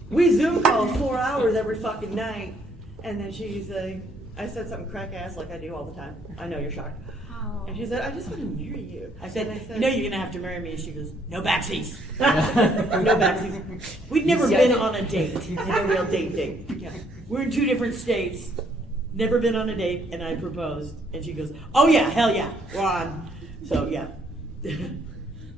we Zoom call 4 hours every fucking night. And then she's like, I said something crack ass like I do all the time. I know you're shocked. Oh. And she said, I just want to marry you. I said, And you know you're gonna have to marry me. And she goes, no backseats. no backsies. We'd never been on a date, like a real date. Yeah. We're in 2 different states. Never been on a date, and I proposed. And she goes, oh yeah, hell yeah, we're on. So yeah.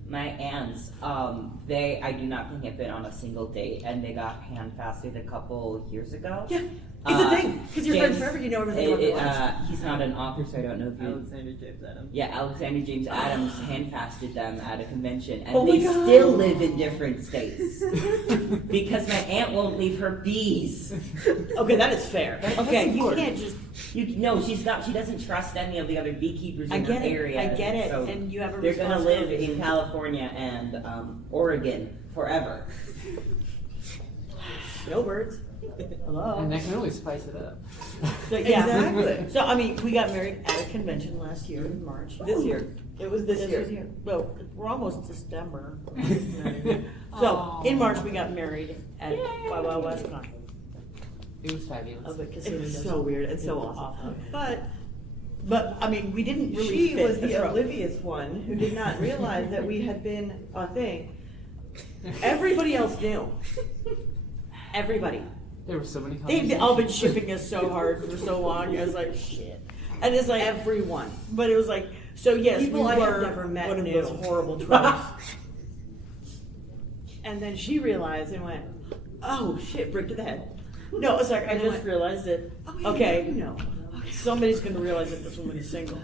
My aunts, I do not think have been on a single date, and they got hand-fasted a couple years ago. Yeah, it's a thing. Because you're friends James- forever, you know everything about their lives. He's not an author, so I don't know if you. Alexander James Adams. Yeah, Alexander James Adams hand-fasted them at a convention, and Oh my they God. still live in different states because my aunt won't leave her bees. Okay, that is fair. Okay, you important. can't just. No, she's not. She doesn't trust any of the other beakkeepers I in her get it. area. I get it. So And you have a they're gonna live responsibility. in California and Oregon forever. Snowbirds. Hello. And they can really spice it up. So, yeah. Exactly. So I mean, we got married at a convention last year in March. This year. It was this year. was here. Well, we're almost December. So in March we got married at Wild Wild West Con. It was fabulous. Of a casino. It's so weird and so awesome. But I mean, we didn't really. She fit was the trope. oblivious one who did not realize that we had been a thing. Everybody else knew. Everybody. There were so many They've all been conversations. shipping us so hard for so long. I was like, shit. And it's like, Everyone. but it was like, so yes, People we I have were never met one of knew. those horrible tropes. And then she realized and went, oh shit, brick to the head. No, it's like I And I just went, realized that. Oh, yeah, Okay, you know. somebody's going to realize that this woman is single,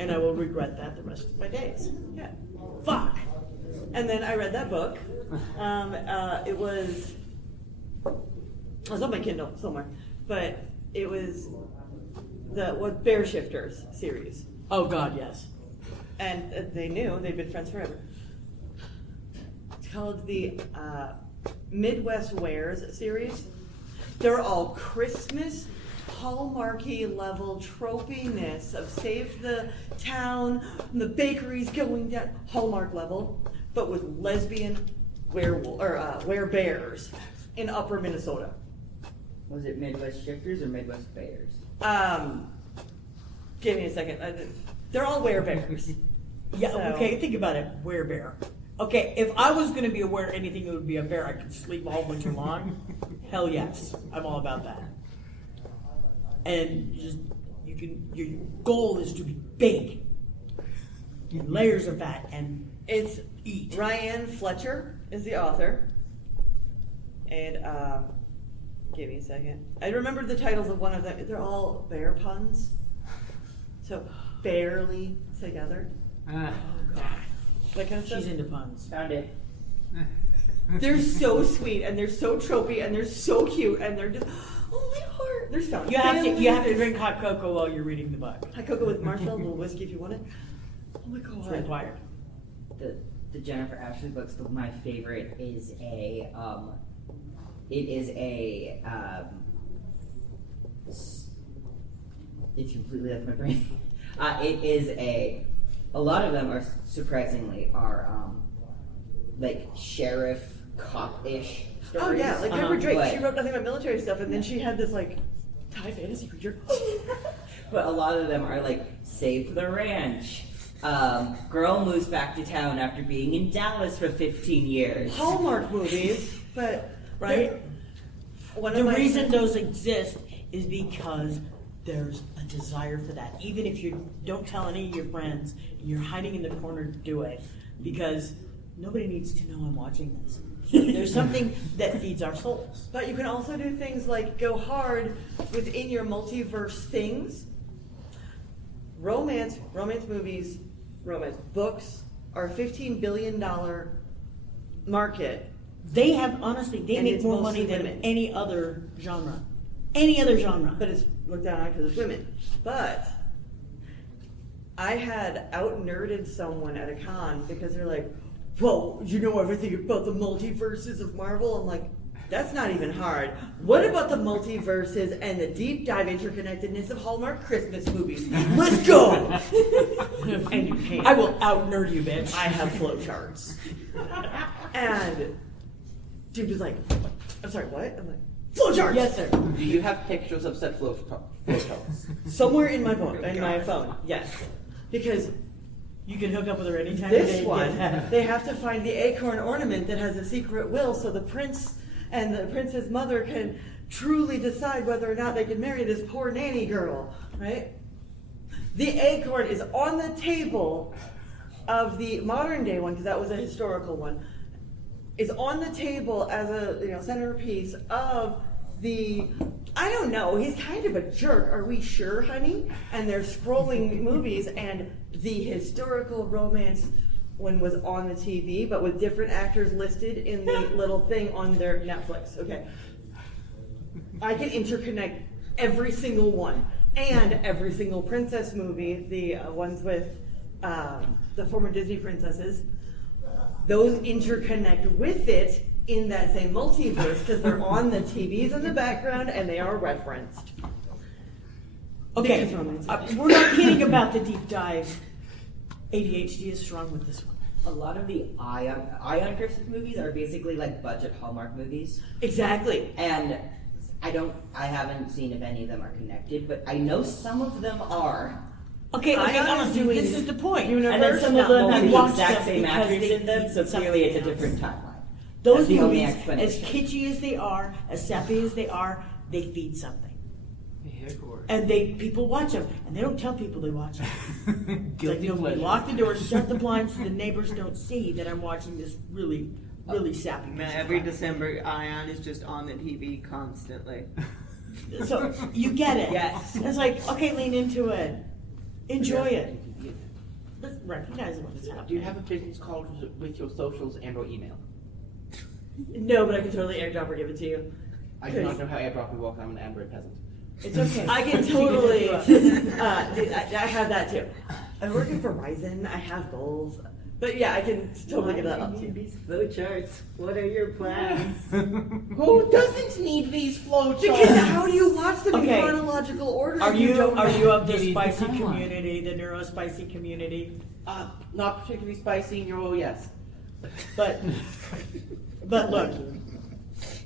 and I will regret that the rest of my days. Yeah. Fuck. And then I read that book. It was on my Kindle somewhere, but it was the Bear Shifters series, Oh God, yes. and they knew they'd been friends forever. It's called the Midwest Wares series. They're all Christmas, Hallmarky level tropiness of save the town, the bakery's going down, Hallmark level, but with lesbian werewolf or werebears in Upper Minnesota. Was it Midwest Shifters or Midwest Bears? Give me a second. They're all werebears. Yeah. So- Okay. Think about it. Werebear. Okay. If I was going to be aware anything, it would be a bear. I could sleep all winter long. Hell yes, I'm all about that. And just your goal is to be big, layers of fat, and It's eat. Ryan Fletcher is the author. And give me a second. I remember the titles of one of them. They're all bear puns. So barely together. Oh God, That kind of stuff. she's into puns. Found it. They're so sweet and they're so tropey and they're so cute and they're just, oh my heart. There's found You have to there's drink hot cocoa while you're reading the book. hot cocoa with marshmallow, a little whiskey if you want it. Oh my It's god. required. The Jennifer Ashley books. My favorite is a. It's completely left my brain. It is a. A lot of them are surprisingly like sheriff cop-ish stories. Oh yeah, like Deborah Drake. But- She wrote nothing but military stuff and then she had this like high fantasy creature. But a lot of them are like Save the Ranch. Girl moves back to town after being in Dallas for 15 years. Hallmark movies, but Right? one The of my reason those exist is because there's a desire for that. Even if you don't tell any of your friends, and you're hiding in the corner to do it, because nobody needs to know I'm watching this. There's something that feeds our souls. But you can also do things like go hard within your multiverse things. Romance movies, romance books are a $15 billion market. They have, honestly, they And make it's more mostly money than women. any other genre. Any other genre. But it's looked down on because it's women. But I had out-nerded someone at a con because they're like, whoa, you know everything about the multiverses of Marvel? I'm like, that's not even hard. What about the multiverses and the deep dive interconnectedness of Hallmark Christmas movies? Let's go! And you can't. I will out-nerd you, bitch. I have flowcharts. And dude was like, I'm sorry, what? I'm like, flowcharts! Yes, sir. Do you have pictures of said flowcharts? Somewhere in my book, in my phone, yes. Because You can hook up with her anytime. this of day. one, they have to find the acorn ornament that has a secret will so the prince and the prince's mother can truly decide whether or not they can marry this poor nanny girl, right? The acorn is on the table of the modern day one, because that was a historical one, is on the table as a centerpiece of the, I don't know, he's kind of a jerk, are we sure, honey? And they're scrolling movies, and the historical romance one was on the TV, but with different actors listed in the little thing on their Netflix, okay? I can interconnect every single one, and every single princess movie, the ones with the former Disney princesses, those interconnect with it in that same multiverse because they're on the TVs in the background and they are referenced. Okay, Because romance. we're not kidding about the deep dive. ADHD is strong with this one. A lot of the Ion Christmas movies are basically like budget Hallmark movies. Exactly. And I haven't seen if any of them are connected, but I know some of them are. Okay, Ion honestly, is doing this is the point. And then universe, some of not them have the watched exact them same because actors they in them, need so something clearly it's a else. different timeline. Those That's the only movies, as explanation. kitschy as they are, as sappy as they are, they feed something. Yeah, of course. And people watch them, and they don't tell people they watch them. It's like, Guilty no, we pleasure. lock the doors, shut the blinds so the neighbors don't see that I'm watching this really, really sappy piece Man, of every crap. December, Ion is just on the TV constantly. So, you get it. Yes. It's like, okay, lean into it. Enjoy it. Let's recognize what's happening. Do you have a business card with your socials and or email? No, but I can totally airdrop or give it to you. I do not know how airdropping works. I'm an Android peasant. It's okay. I can She totally, can do it. I have that too. I work at Verizon, I have both. But yeah, I can totally give that up to you. These flowcharts. What are your plans? Who doesn't need these flowcharts? Because how do you watch them Okay. in chronological order? Are if you don't know? of the Maybe spicy the timeline. community, the neurospicy community? Not particularly spicy in your oil, yes. But look,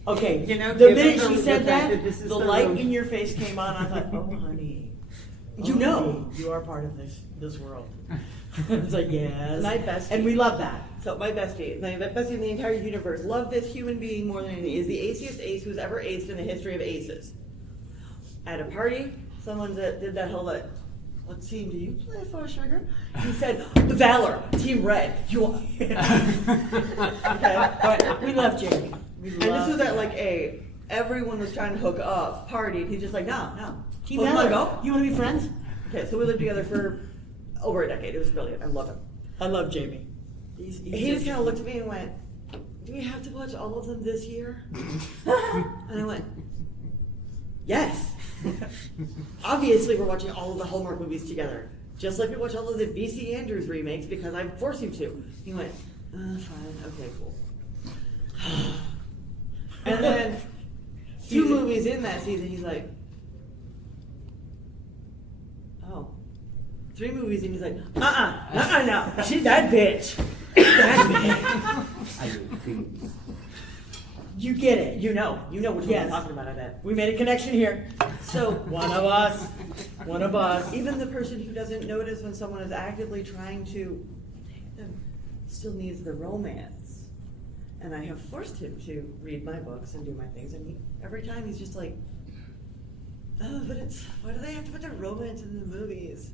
okay. You know, the given minute the she said fact that, that this is the the light room. in your face came on. I thought, oh honey, You know. honey, you are part of this world. It's like yes, My bestie. and we love that. So my bestie in the entire universe, love this human being more than anything, is the aciest ace who's ever aced in the history of aces. At a party, someone that did that whole what team do you play for, sugar? He said, the Valor, Team Red. You are. Okay. But we love Jamie. We And this love was at like everyone was trying to hook up party. And he's just like, no. Team Pokemon Valor. Go? You want to be friends? Okay, so we lived together for over a decade. It was brilliant. I love him. I love Jamie. He just kind of looked at me and went, "Do we have to watch all of them this year?" And I went, "Yes. Obviously, we're watching all of the Hallmark movies together. Just like we watch all of the V.C. Andrews remakes because I forced him to." He went, "Fine. Okay, cool." And then 2 movies in that season, he's like, "Oh." 3 movies in, he's like, no. She's that bitch. That bitch. You get it. You know what Yes. I'm talking about, I bet. We made a connection here. So, One of us. even the person who doesn't notice when someone is actively trying to take them still needs the romance. And I have forced him to read my books and do my things, and every time he's just like, "Oh, but why do they have to put the romance in the movies?"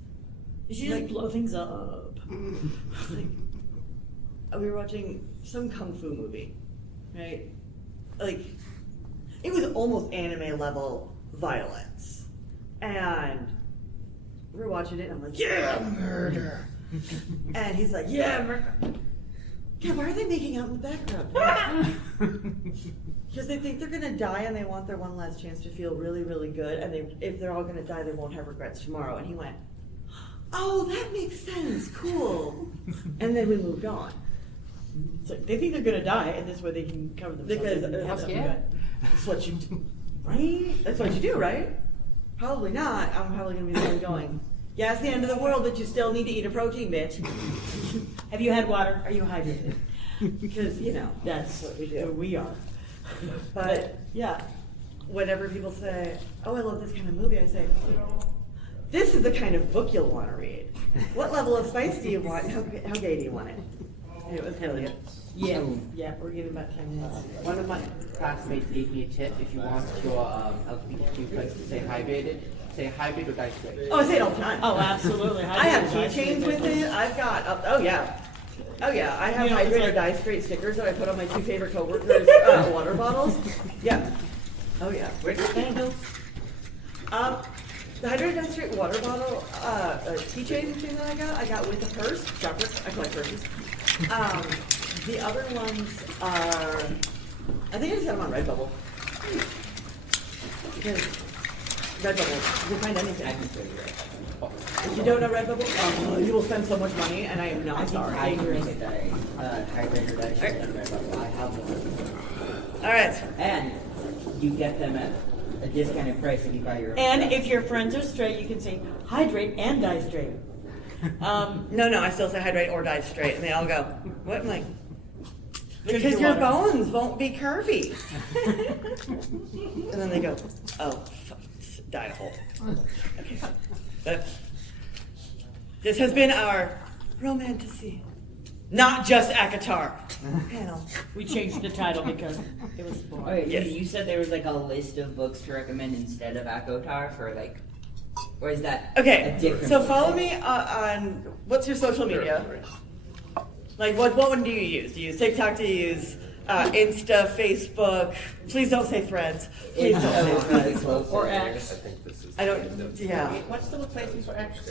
You should just blow things up. Like, we were watching some kung fu movie, right? Like, it was almost anime level violence. And we were watching it, and I'm like, "Yeah, murder." And he's like, "Yeah, murder." Yeah, why are they making out in the background? Because they think they're gonna die and they want their one last chance to feel really, really good. And if they're all gonna die, they won't have regrets tomorrow. And he went, "Oh, that makes sense. Cool." And then we moved on. It's like, they think they're gonna die, and this way they can cover themselves. Because and have something yeah. good. That's what you do, right? That's what you do, right? Probably not. I'm probably gonna be the one going, "Yeah, it's the end of the world, but you still need to eat a protein, bitch." Have you had water? Are you hydrated? Because, That's what we do. who we are. But Yeah. whenever people say, "Oh, I love this kind of movie," I say, "This is the kind of book you'll want to read. What level of spice do you want? How gay do you want it?" And it was brilliant. Yeah. Yeah, we're giving about 10 minutes. One of my classmates gave me a tip. If you want your LGBTQ friends to say hydrated or die straight. Oh, I say it all the time. Oh, absolutely. I have keychains with it. I've got, oh yeah. I have You know, it's hydrate or like- die straight stickers that I put on my 2 favorite coworkers' water bottles. Yeah. Oh yeah. Where's the candle? The hydrate die straight water bottle keychain thing that I got with a purse. Chopper. I collect purses. The other ones are, I think I just got them on Redbubble. Because Redbubble, you can find anything. I can show you right. If you don't know Redbubble, you will spend so much money, and I am not sorry. I agree with that. Hydrate or die straight on Redbubble. I have one. All right. And you get them at a discounted price if you buy your own. And if your friends are straight, you can say hydrate and die straight. No, I still say hydrate or die straight, and they all go, "What?" I'm like, Drink "Because your your water." bones won't be curvy." And then they go, "Oh, fuck, die a hole." Okay. But this has been our Romantasy, not just ACOTAR panel. We changed the title because it was boring. Wait, Yes. you said there was like a list of books to recommend instead of ACOTAR for like, or is that Okay, a different so book? follow me on, what's your social media? Like, what one do you use? Do you use TikTok? Do you use Insta, Facebook? Please don't say Threads. Please It's don't say really Threads. close. Or X. I don't, yeah. What's the replacement for X?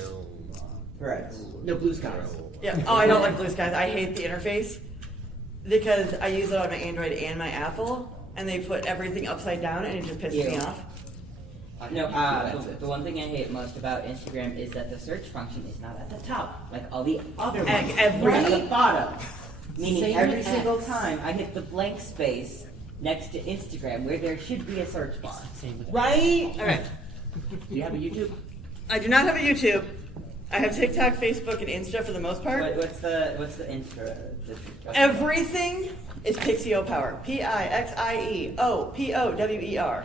Correct. No, Blue Skies. Yeah. Oh, I don't like Blue Skies. I hate the interface because I use it on my Android and my Apple, and they put everything upside down, and it just pisses me Yeah. off. No, the one thing I hate most about Instagram is that the search function is not at the top, like all the other ones. Every- It's at the bottom. Meaning Same every with single X. time I hit the blank space next to Instagram where there should be a search bar. Same with Right? All right. Do you have a YouTube? I do not have a YouTube. I have TikTok, Facebook, and Insta for the most part. What's the Insta? Everything is Pixio Power. Pixieopower.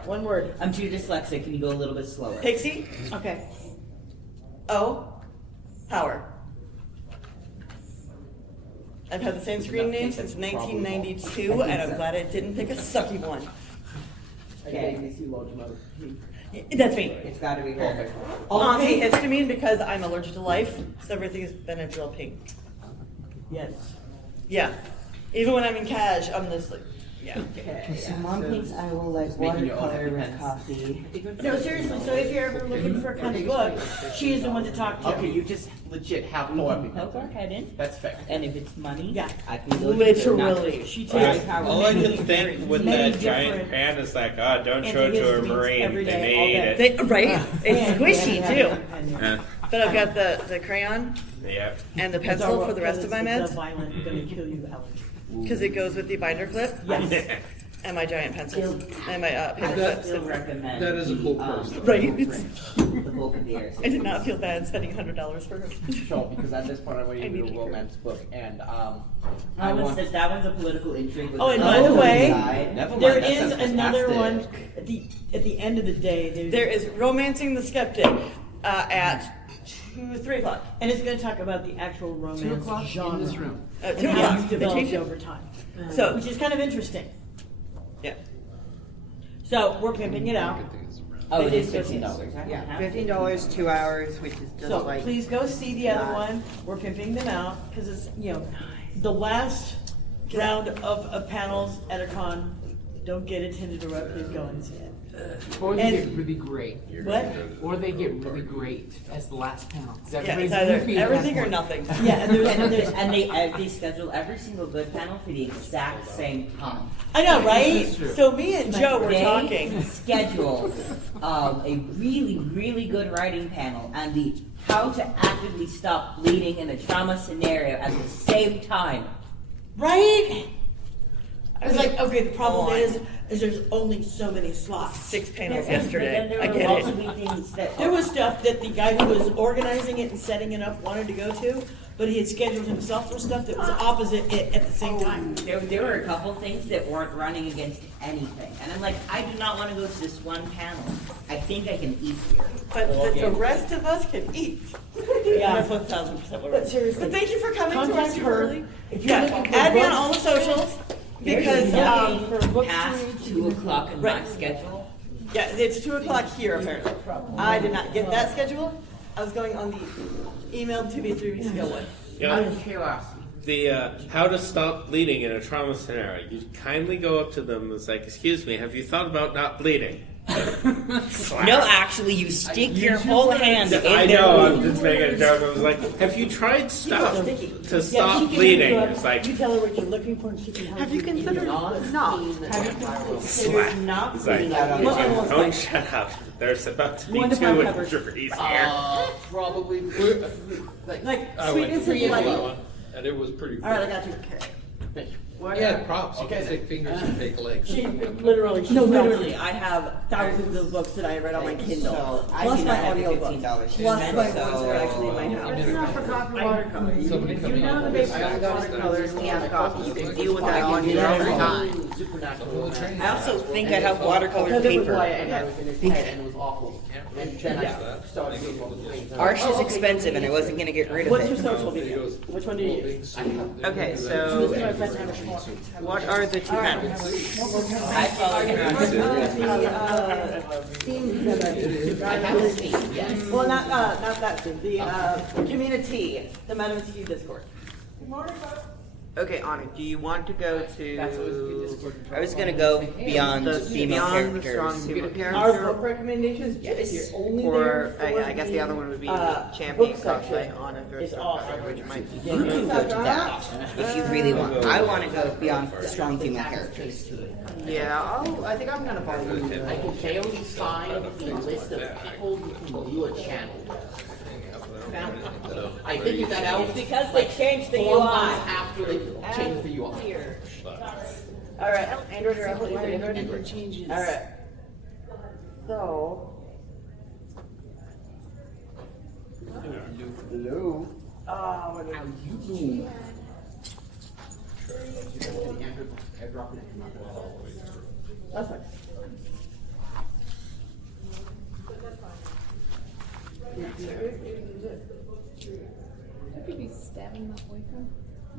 One word. I'm too dyslexic. Can you go a little bit slower? Pixie Okay. Power. I've had the same screen name since 1992, and I'm glad I didn't pick a sucky one. Okay. That's me. It's got to be her. Auntie Histamine because I'm allergic to life, so everything is Benadryl pink. Yes. Yeah. Even when I'm in cash, I'm just like, Yeah. So Mom thinks I will like making your own watercolor with happy coffee. No, seriously. So if you're ever looking for a kind of book, she is the one to talk to. Okay, you just legit have four people. Poke our head in, That's fair. and if it's money, Yeah. I can go Literally, she takes All I can think with Many that giant different crayon is like, oh, don't show it to a antihistamines Marine. every They day, may all eat day. it. Right? It's squishy too. Yeah. But I've got the crayon Yep. and the pencil for the rest of my It's meds a violent, gonna kill you allergy. because it goes with the binder clip Yes. and my giant pencils and my I paper would clips. still recommend that is a cool the, purse. Right. the bulk of the air. I did not feel bad spending $100 for it. Sure, because at this point I want you I to do need a to romance book, and That one's a political intrigue. With Oh, and the by the political way, side. Never mind, there that is sounds another fantastic. one at the end of the day. There is Romancing the Skeptic at 3 o'clock. and it's going to talk about the actual romance 2 o'clock genre in this room. and 2 how o'clock. it's They developed changed it. over time. So- which is kind of interesting. Yeah. So we're pimping it out. Oh, it is It is $15. Yeah, $15, 2 hours, which is just So like. please go see the other not- one. We're pimping them out because it's the last round of panels at a con. Don't get it to interrupt. Please go and see it. Or they And- get really great. What? Or they get really great as the last panel. 'Cause Yeah, everybody's it's either goofy at that everything or point. nothing. Yeah, and there's And they schedule every single good panel for the exact same time. I know, right? This is true. So me and Joe were They talking. scheduled a really, really good writing panel and the how to actively stop bleeding in a trauma scenario at the same time. Right? I was like, okay, the problem is there's only so many slots. 6 panels But then yesterday. there I will get also it. be things that There was stuff that the guy who was organizing it and setting it up wanted to go to, but he had scheduled himself for stuff that was opposite it at the same time. there were a couple things that weren't running against anything, and I'm like, I do not want to go to this one panel. I think I can eat here. But the rest of us can eat. Yeah. That's 1,000% But seriously, But thank you for coming to contact us her. early. If you're Yeah, looking for add me on books- all the socials because for books to Past read, 2 o'clock in my Right. schedule. yeah, it's 2 o'clock here apparently. I did not get that schedule. I was going on the email to me 3 weeks ago one. Yeah. Chaos. The how to stop bleeding in a trauma scenario. You kindly go up to them and it's like, excuse me, have you thought about not bleeding? Slap. No, actually, you stick your whole hand in I their know, I'm wound. just making a joke. I was like, have you tried stuff to Yeah, stop she can bleeding? hook you up. It's like, You tell her what you're looking for and she can help Have you considered not? slap. not It's like, bleeding out? What one was don't like? shut up. There's about to be One to 2 five covers. injuries here. Probably. Like, I sweet went is 3 it like? into that one, and it was pretty cool. All right, I got you. Yeah, props. You can take fingers and take legs. She literally. No, literally, I have thousands of books that I read on my Kindle. So I Plus do my not have audio $15 books. to Plus spend, my ones so- that are actually in my house. It's not for coffee watercolor. Somebody If coming you know on the with basics this. of Watercolors, we have coffee. You can deal with that I on can do your that own every time. time. Supernatural. I also think I have watercolor Because it was paper. why I was in his head and it was awful. And then I started doing all the things. Arch is expensive and I wasn't going to get rid of What's your it. social media? Which one do you use? Okay, so what are the 2 panels? I follow him on Instagram. Well, not that thing. The community, the Madam Ski Discord. Okay, Ani, do you want to go to I was gonna go beyond the female beyond the strong characters. female Our character? book recommendations, if you're only Or there for I guess the other one would be uh, champion book cosplay section on a is thrift awesome. store, which might be You can go to that if you really want. I want to go beyond strong female characters. Yeah, I think I'm gonna follow you. I can fairly find the list of people who can view a channel. I figured that out Because they changed the 4 UI. months after they changed the UI. All right, Android or Apple? Android. changes. All right. So. Hello. What are you? That's fine.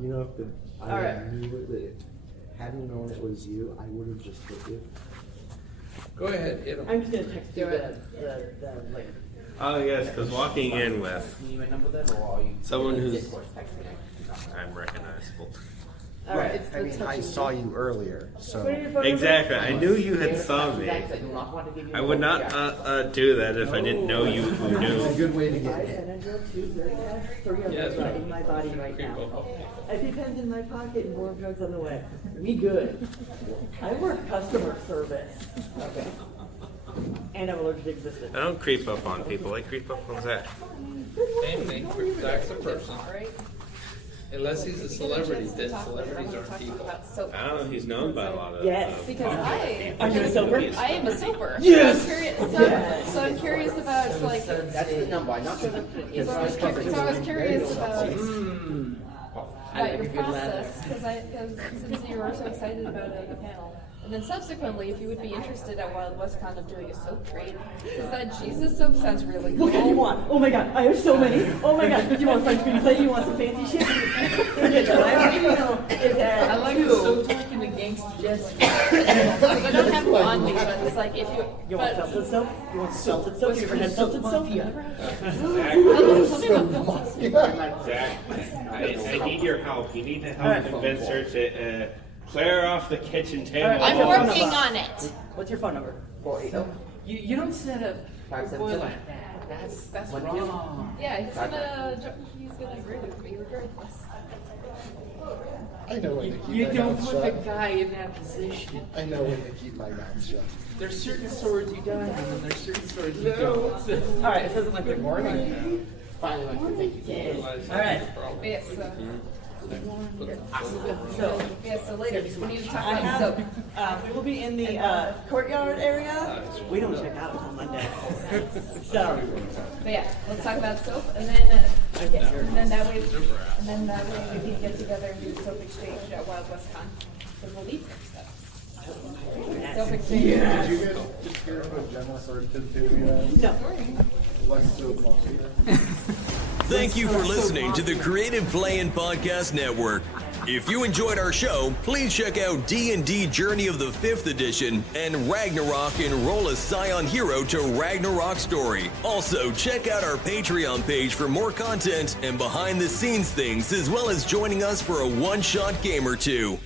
You know, if I Alright. knew that hadn't known it was you, I would have just hit you. Go ahead, hit 'em. I'm just gonna text you the link. Oh, yes, because walking in with Can you remember that or are you? someone who's unrecognizable. All right, it's the I saw you earlier, so. Exactly. I knew you had saw me. I would not do that if I didn't know you It's a knew. good way to get. Three of us right in my body right now. EpiPen's in my pocket and more drugs on the way. We good. I work customer service. Okay. And I'm allergic to existence. I don't creep up on people. I creep up on Zach. Same thing. Zach's a person. Unless he's a celebrity, then celebrities aren't people. I don't know. He's known by a lot of. Yes. Because I Are you a sober? I am a sober. Yes! So I'm curious about like. That's the number. Not So I was curious about your process because you were so excited about the panel. And then subsequently, if you would be interested at Wild West Con of doing a soap trade, because that Jesus soap sounds really cool. What kind do you want? Oh my god, I have so many. Oh my god, you want French green play? You want some fancy shit? I like the soap talking to gangsta Jesse. I don't have one on me, but it's like if you. You want salted soap? You want salted soap? You ever had salted soap? Zach, I need your help. You need to help convince her to clear off the kitchen table. I'm working on it. What's your phone number? 480. You don't set up a boy 572. like that. That's wrong. Yeah, he's gonna agree with me regardless. I know when to keep You my don't mouth put the shut. guy in that position. I know when to keep my mouth shut. There's certain swords you die, and then there's certain swords you don't. Alright, it says electric. Finally, I can take you. Alright. Yes. So later, when you talk I about soap. have, we will be in the courtyard area. We don't check out until Monday. So, But yeah, let's talk about soap, and then that way we can get together and do soap exchange at Wild West Con because we'll need some stuff. Soap exchange. Did you guys just hear about General Sorted no. What's so coffee? Thank you for listening to the Creative Play-In Podcast Network. If you enjoyed our show, please check out D&D Journey of the 5th Edition and Ragnarok Enroll a Scion Hero to Ragnarok Story. Also, check out our Patreon page for more content and behind-the-scenes things, as well as joining us for a one-shot game or two.